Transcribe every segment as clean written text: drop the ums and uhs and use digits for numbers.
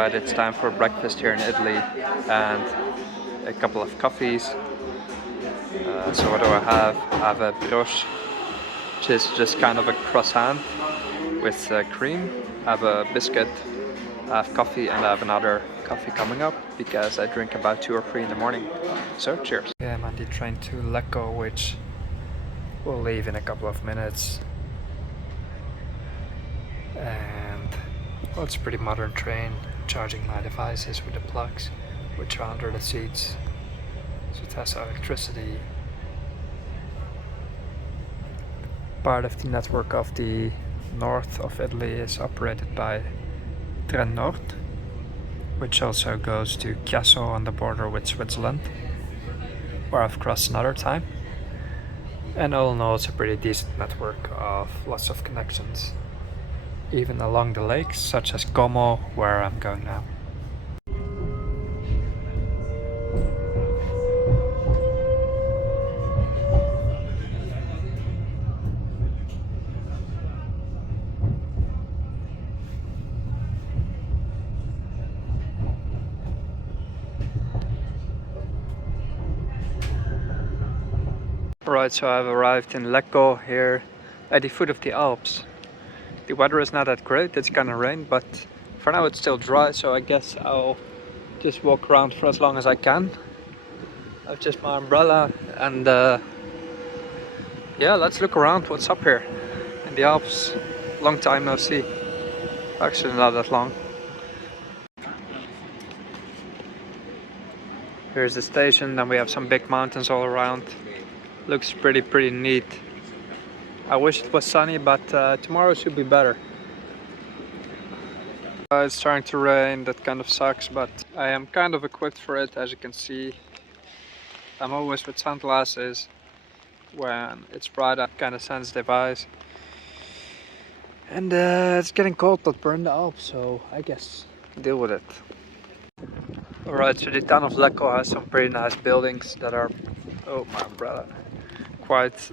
Alright, it's time for breakfast here in Italy and a couple of coffees. So what do I have? I have a brioche, which is just kind of a croissant with cream. I have a biscuit, I have coffee, and I have another coffee coming up because I drink about 2 or 3 in the morning. So cheers. Yeah, I'm on the train to Lecco, which will leave in a couple of minutes. And well, it's a pretty modern train. Charging my devices with the plugs, which are under the seats. So it has electricity. Part of the network of the north of Italy is operated by Tren Nord, which also goes to Chiasso on the border with Switzerland, where I've crossed another time. And all in all, it's a pretty decent network of lots of connections, even along the lakes, such as Como, where I'm going now. Alright, so I've arrived in Lecco here at the foot of the Alps. The weather is not that great, it's gonna rain, but for now it's still dry, so I guess I'll just walk around for as long as I can. I've just my umbrella and yeah, let's look around what's up here in the Alps. Long time no see. Actually not that long. Here's the station, then we have some big mountains all around. Looks pretty neat. I wish it was sunny, but tomorrow should be better. It's starting to rain, that kind of sucks, but I am kind of equipped for it, as you can see. I'm always with sunglasses. When it's bright, I kind of sensitive eyes. And it's getting cold, but we're in the Alps, so I guess deal with it. Alright, so the town of Lecco has some pretty nice buildings that are, oh my umbrella, quite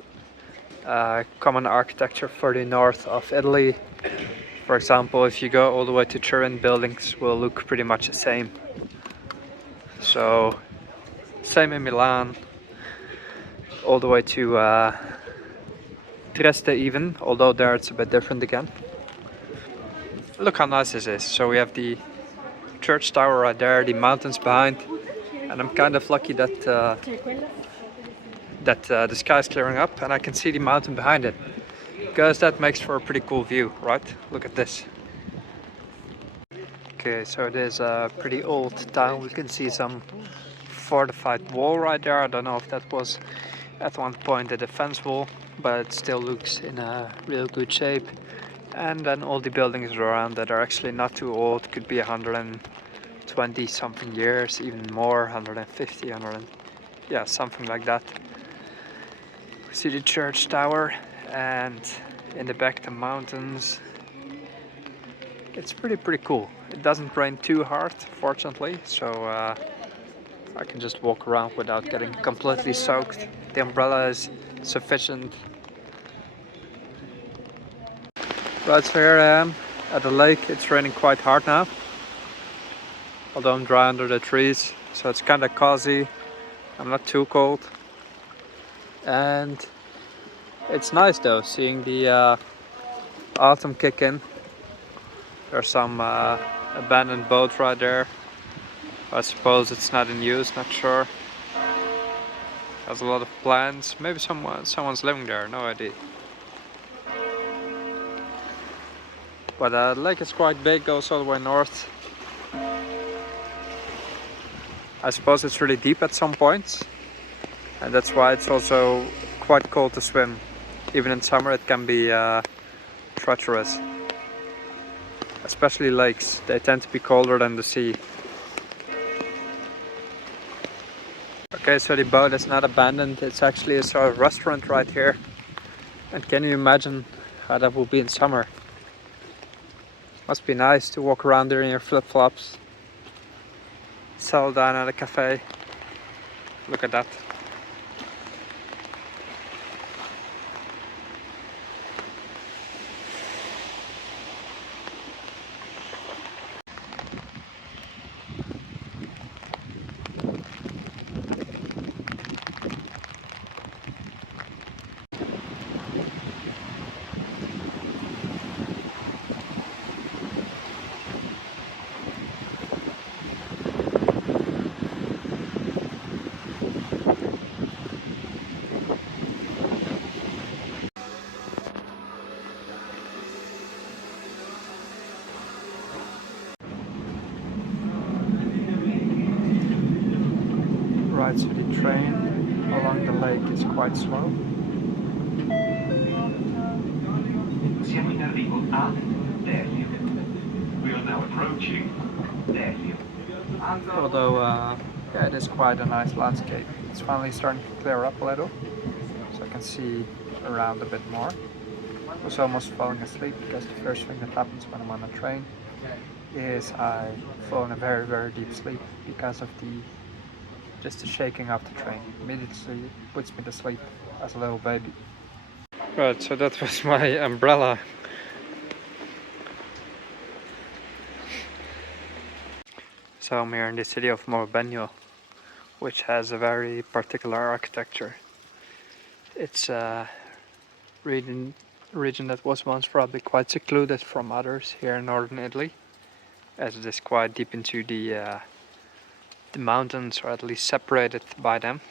common architecture for the north of Italy. For example, if you go all the way to Turin, buildings will look pretty much the same. So, same in Milan, all the way to Trieste even, although there it's a bit different again. Look how nice this is. So we have the church tower right there, the mountains behind, and I'm kind of lucky that the sky is clearing up and I can see the mountain behind it, because that makes for a pretty cool view, right? Look at this. Okay, so it is a pretty old town. We can see some fortified wall right there. I don't know if that was at one point a defense wall, but it still looks in a real good shape. And then all the buildings around that are actually not too old, could be 120 something years, even more, 150, yeah, something like that. We see the church tower, and in the back the mountains. It's pretty cool. It doesn't rain too hard, fortunately, so I can just walk around without getting completely soaked. The umbrella is sufficient. Right, so here I am at the lake. It's raining quite hard now, although I'm dry under the trees, so it's kind of cozy. I'm not too cold, and it's nice though seeing the autumn kick in. There's some abandoned boat right there. I suppose it's not in use, not sure. Has a lot of plants. Maybe someone's living there, no idea. But the lake is quite big, goes all the way north. I suppose it's really deep at some points, and that's why it's also quite cold to swim. Even in summer it can be treacherous. Especially lakes, they tend to be colder than the sea. Okay, so the boat is not abandoned, it's actually a sort of restaurant right here. And can you imagine how that would be in summer? Must be nice to walk around there in your flip-flops. Settle down at a cafe. Look at that. right, so the train along the lake is quite slow. Siamo in arrivo a Dervio. We are now approaching Dervio. Although, yeah, it is quite a nice landscape. It's finally starting to clear up a little, so I can see around a bit more. I was almost falling asleep because the first thing that happens when I'm on a train is I fall in a very, very deep sleep because of just the shaking of the train. Immediately puts me to sleep as a little baby. Right, so that was my umbrella. So I'm here in the city of Morbenio, which has a very particular architecture. It's a region that was once probably quite secluded from others here in northern Italy, as it is quite deep into the mountains, or at least separated by them.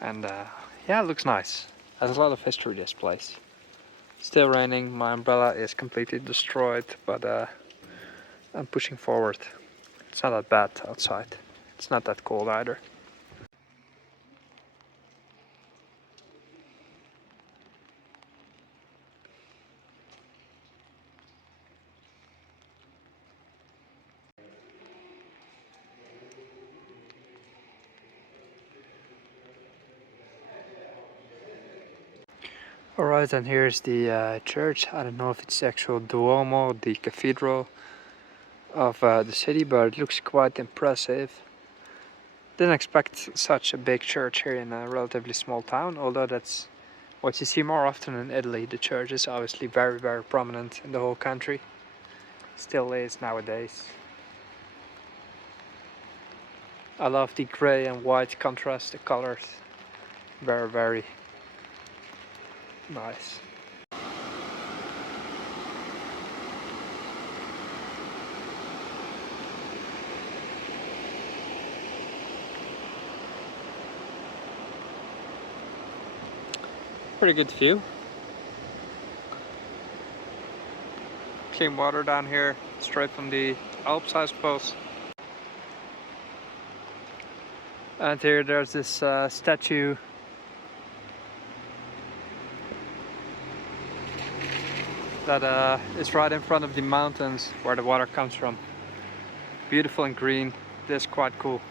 And yeah, it looks nice. Has a lot of history, this place. Still raining, my umbrella is completely destroyed, but I'm pushing forward. It's not that bad outside. It's not that cold either. Alright, and here's the church. I don't know if it's the actual Duomo, the cathedral of the city, but it looks quite impressive. Didn't expect such a big church here in a relatively small town, although that's what you see more often in Italy. The church is obviously very, very prominent in the whole country. Still is nowadays. I love the grey and white contrast, the colors. Very, very nice. Pretty good view. Clean water down here, straight from the Alps, I suppose. And here there's this statue that is right in front of the mountains where the water comes from. Beautiful and green. This is quite cool.